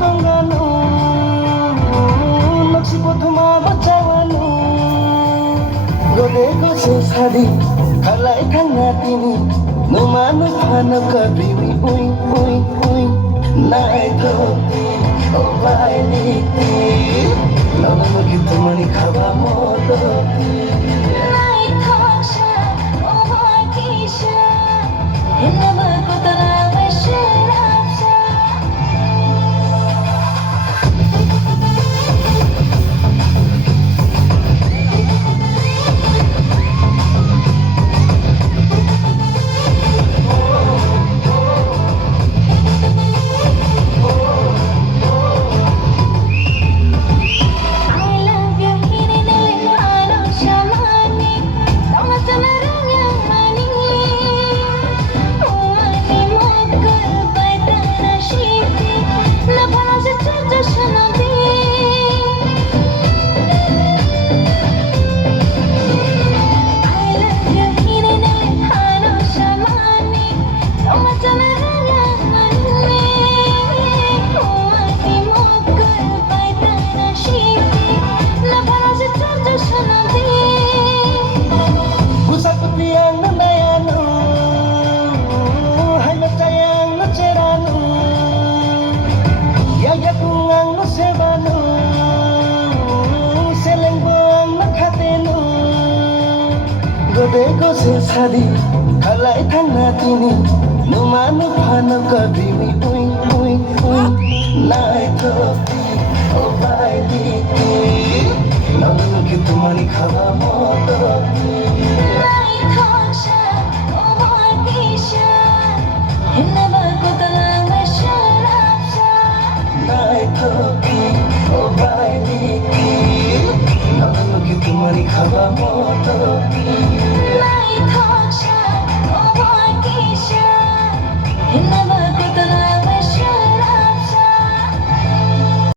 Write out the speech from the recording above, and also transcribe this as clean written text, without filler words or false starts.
tongano Nagsipotuma bacawano Godeko sesadi Kalai kanga tini Numanu pano kabimi Ui, ui, ui Naito Obai niti Nanamu gitu mani kaba moto Godeko sesadi Kalai tanga tini Numanu pano kabimi Ui, ui, ui Naito Obai niti Nanamu gitu mani kaba moto Naito Obai niti Nanamu gitu mani kaba moto In the